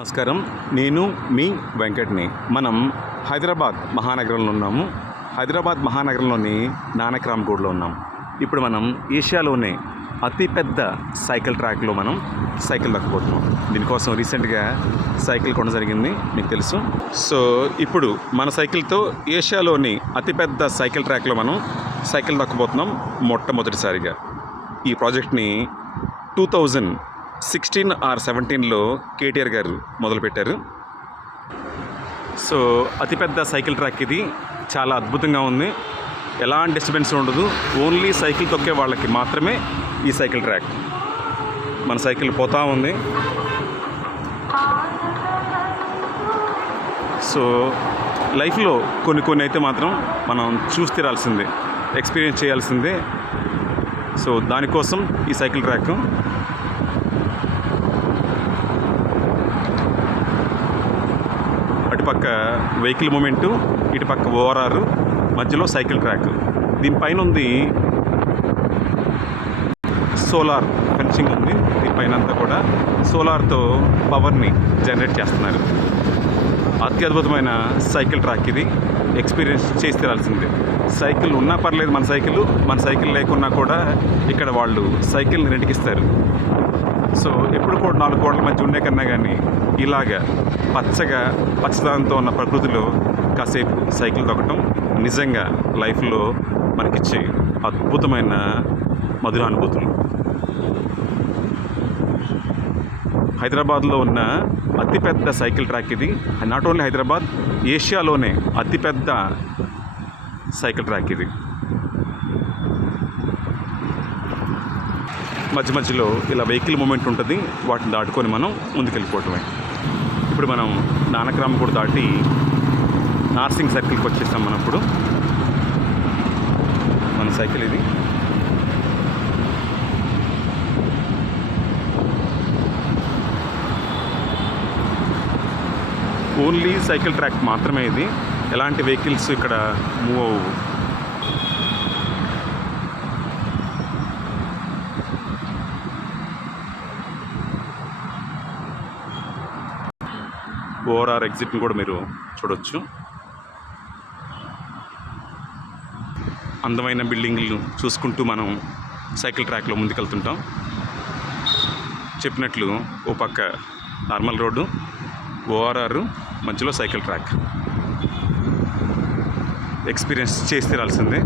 నమస్కారం. నేను మీ వెంకట్ని. మనం హైదరాబాద్ మహానగరంలో ఉన్నాము. హైదరాబాద్ మహానగరంలోని నానక్రామ్గూడ్లో ఉన్నాం. ఇప్పుడు మనం ఏషియాలోనే అతిపెద్ద సైకిల్ ట్రాక్లో మనం సైకిల్ దక్కబోతున్నాం. దీనికోసం రీసెంట్గా సైకిల్ కొనడం జరిగింది, మీకు తెలుసు. సో ఇప్పుడు మన సైకిల్తో ఏషియాలోని అతిపెద్ద సైకిల్ ట్రాక్లో మనం సైకిల్ దక్కబోతున్నాం మొట్టమొదటిసారిగా. ఈ ప్రాజెక్ట్ని 2016 or 17లో కేటీఆర్ గారు మొదలుపెట్టారు. సో అతిపెద్ద సైకిల్ ట్రాక్ ఇది. చాలా అద్భుతంగా ఉంది. ఎలాంటి డిస్టర్బెన్స్ ఉండదు. ఓన్లీ సైకిల్ తొక్కే వాళ్ళకి మాత్రమే ఈ సైకిల్ ట్రాక్. మన సైకిల్ పోతా ఉంది. సో లైఫ్లో కొన్ని అయితే మాత్రం మనం చూసి తీరాల్సిందే, ఎక్స్పీరియన్స్ చేయాల్సిందే. సో దానికోసం ఈ సైకిల్ ట్రాక్. అటుపక్క వెహికల్ మూమెంటు, ఇటుపక్క ఓఆర్ఆర్, మధ్యలో సైకిల్ ట్రాక్. దీనిపైన ఉంది సోలార్ ఫెన్సింగ్ ఉంది. దీనిపైన అంతా కూడా సోలార్తో పవర్ని జనరేట్ చేస్తున్నారు. అత్యద్భుతమైన సైకిల్ ట్రాక్ ఇది. ఎక్స్పీరియన్స్ చేసి తీరాల్సిందే. సైకిల్ ఉన్నా పర్లేదు, మన సైకిల్ లేకున్నా కూడా ఇక్కడ వాళ్ళు సైకిల్ని రెంట్కిస్తారు. సో ఎప్పుడు కూడా 4 గోడల మధ్య ఉండే కన్నా కానీ ఇలాగా పచ్చదనంతో ఉన్న ప్రకృతిలో కాసేపు సైకిల్ తొక్కటం నిజంగా లైఫ్లో మనకిచ్చే అద్భుతమైన మధుర అనుభూతులు. హైదరాబాద్లో ఉన్న అతిపెద్ద సైకిల్ ట్రాక్ ఇది. నాట్ ఓన్లీ హైదరాబాద్, ఏషియాలోనే అతిపెద్ద సైకిల్ ట్రాక్ ఇది. మధ్యలో ఇలా వెహికల్ మూమెంట్ ఉంటుంది. వాటిని దాటుకొని మనం ముందుకెళ్ళిపోవటమే. ఇప్పుడు మనం నానక్రామ్గూడ్ దాటి నార్సింగ్ సర్కిల్కి వచ్చేసాం. మనం ఇప్పుడు మన సైకిల్ ఇది. ఓన్లీ సైకిల్ ట్రాక్ మాత్రమే ఇది. ఎలాంటి వెహికల్స్ ఇక్కడ మూవ్ అవ్వవు. ఓఆర్ఆర్ ఎగ్జిట్ని కూడా మీరు చూడవచ్చు. అందమైన బిల్డింగ్లు చూసుకుంటూ మనం సైకిల్ ట్రాక్లో ముందుకెళ్తుంటాం. చెప్పినట్లు ఓ పక్క నార్మల్ రోడ్డు, ఓఆర్ఆర్, మధ్యలో సైకిల్ ట్రాక్. ఎక్స్పీరియన్స్ చేసి తీరాల్సిందే.